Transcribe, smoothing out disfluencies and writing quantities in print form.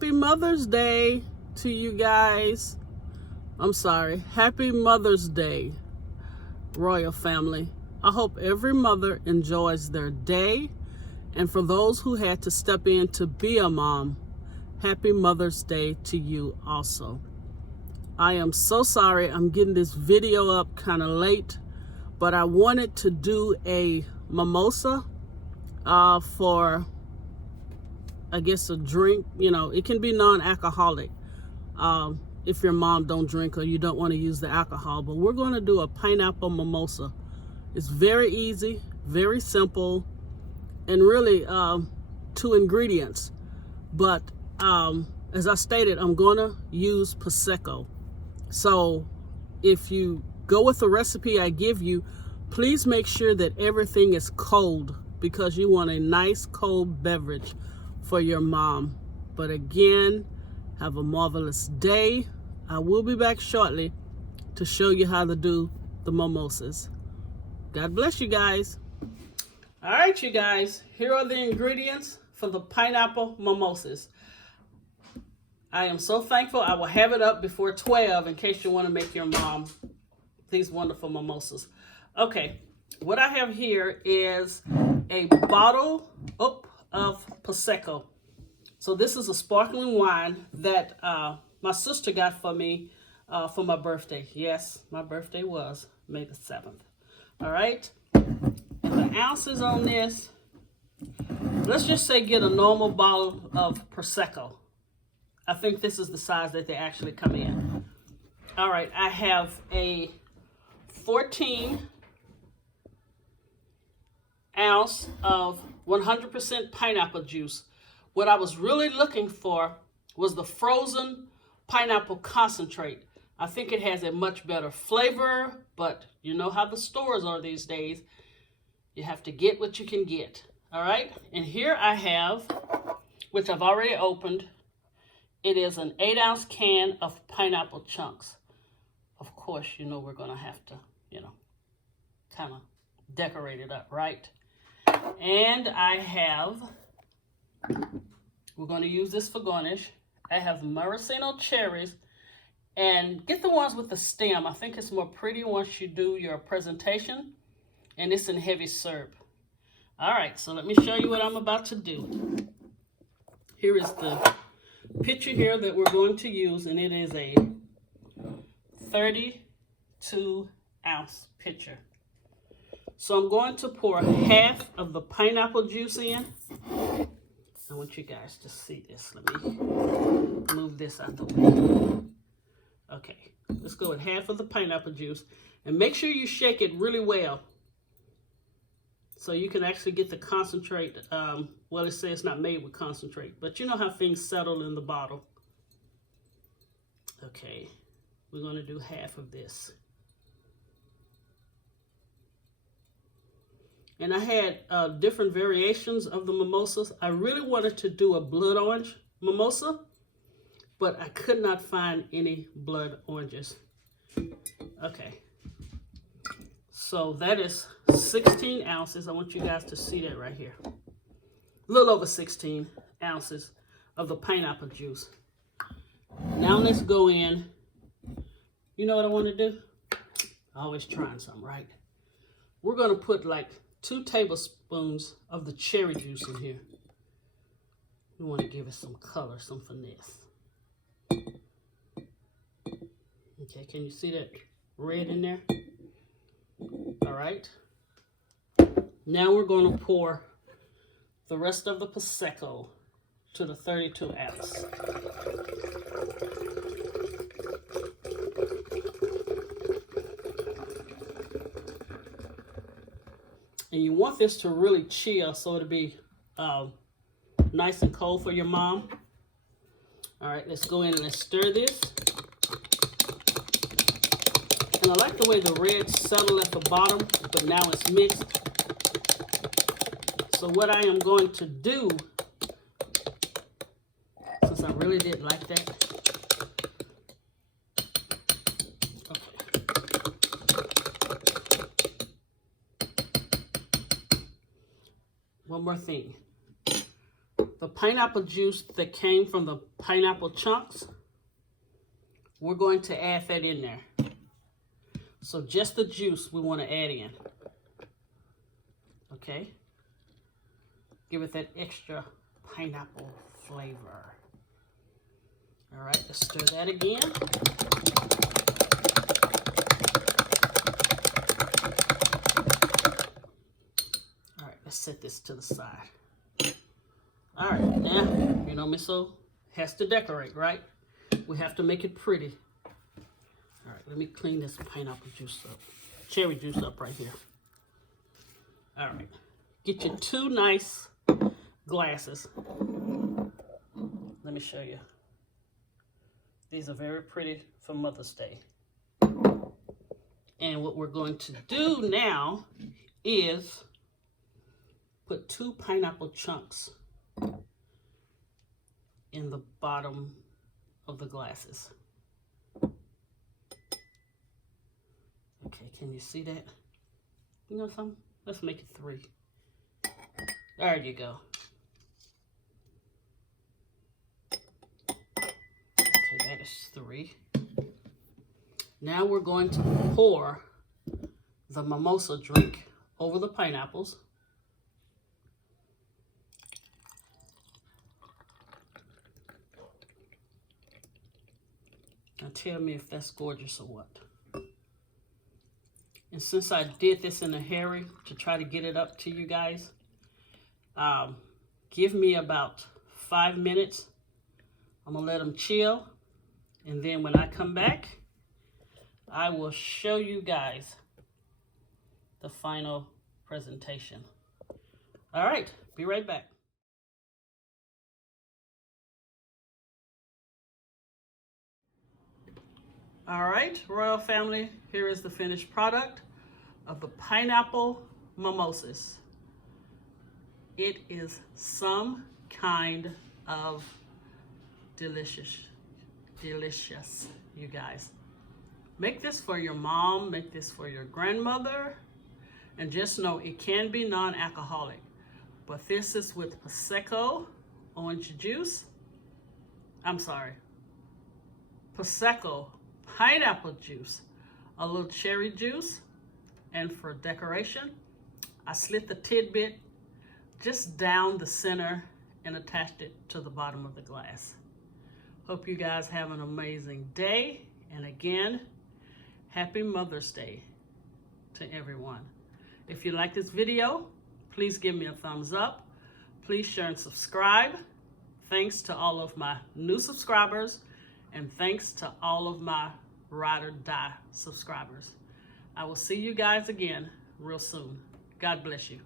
Happy Mother's Day to you guys. I'm sorry. Happy Mother's Day, royal family. I hope every mother enjoys their day. And for those who had to step in to be a mom, happy Mother's Day to you also. I am so sorry I'm getting this video up kind of late, but I wanted to do a mimosa for, I guess, a drink. You know, it can be non-alcoholic if your mom don't drink or you don't want to use the alcohol. But we're going to do a pineapple mimosa. It's very easy, very simple, and really 2 ingredients. But as I stated, I'm going to use Prosecco. So if you go with the recipe I give you, please make sure that everything is cold, because you want a nice cold beverage for your mom. But again, have a marvelous day. I will be back shortly to show you how to do the mimosas. God bless you guys. All right, you guys, here are the ingredients for the pineapple mimosas. I am so thankful. I will have it up before 12 in case you want to make your mom these wonderful mimosas. Okay, what I have here is a bottle of Prosecco. So this is a sparkling wine that my sister got for me for my birthday. Yes, my birthday was May the 7th. All right, and the ounces on this, let's just say get a normal bottle of Prosecco. I think this is the size that they actually come in. All right, I have a 14 ounce of 100% pineapple juice. What I was really looking for was the frozen pineapple concentrate. I think it has a much better flavor, but you know how the stores are these days. You have to get what you can get. All right, and here I have, which I've already opened, it is an 8-ounce can of pineapple chunks. Of course, you know we're gonna have to, kind of decorate it up, right? And I have, we're going to use this for garnish. I have maraschino cherries, and get the ones with the stem. I think it's more pretty once you do your presentation, and it's in heavy syrup. All right, so let me show you what I'm about to do. Here is the pitcher here that we're going to use, and it is a 32-ounce pitcher. So I'm going to pour half of the pineapple juice in. I want you guys to see this. Let me move this out the way. Okay, let's go with half of the pineapple juice. And make sure you shake it really well so you can actually get the concentrate. Well, it says it's not made with concentrate, but you know how things settle in the bottle. Okay, we're going to do half of this. And I had different variations of the mimosas. I really wanted to do a blood orange mimosa, but I could not find any blood oranges. Okay, so that is 16 ounces. I want you guys to see that right here. A little over 16 ounces of the pineapple juice. Now let's go in. You know what I want to do? Always trying something, right? We're going to put like 2 tablespoons of the cherry juice in here. We want to give it some color, some finesse. Okay, can you see that red in there? All right. Now we're going to pour the rest of the Prosecco to the 32 ounce. And you want this to really chill so it'll be nice and cold for your mom. All right, let's go in and let's stir this. And I like the way the red settled at the bottom, but now it's mixed. So what I am going to do, since I really didn't like that, one more thing. The pineapple juice that came from the pineapple chunks, we're going to add that in there. So just the juice we want to add in. Okay? Give it that extra pineapple flavor. All right, let's stir that again. All right, let's set this to the side. All right, now, you know, miso has to decorate, right? We have to make it pretty. All right, let me clean this pineapple juice up, cherry juice up right here. All right, get your 2 nice glasses. Let me show you. These are very pretty for Mother's Day. And what we're going to do now is put 2 pineapple chunks in the bottom of the glasses. Okay, can you see that? You know something? Let's make it 3. There you go. Okay, that is 3. Now we're going to pour the mimosa drink over the pineapples. Now tell me if that's gorgeous or what. And since I did this in a hurry to try to get it up to you guys, give me about 5 minutes. I'm gonna let them chill. And then when I come back, I will show you guys the final presentation. All right, be right back. All right, Royal Family, here is the finished product of the pineapple mimosas. It is some kind of delicious, you guys. Make this for your mom, make this for your grandmother, and just know it can be non-alcoholic. But this is with Prosecco, orange juice. I'm sorry, Prosecco, pineapple juice, a little cherry juice, and for decoration, I slit the tidbit just down the center and attached it to the bottom of the glass. Hope you guys have an amazing day, and again, happy Mother's Day to everyone. If you like this video, please give me a thumbs up. Please share and subscribe. Thanks to all of my new subscribers, and thanks to all of my ride or die subscribers. I will see you guys again real soon. God bless you.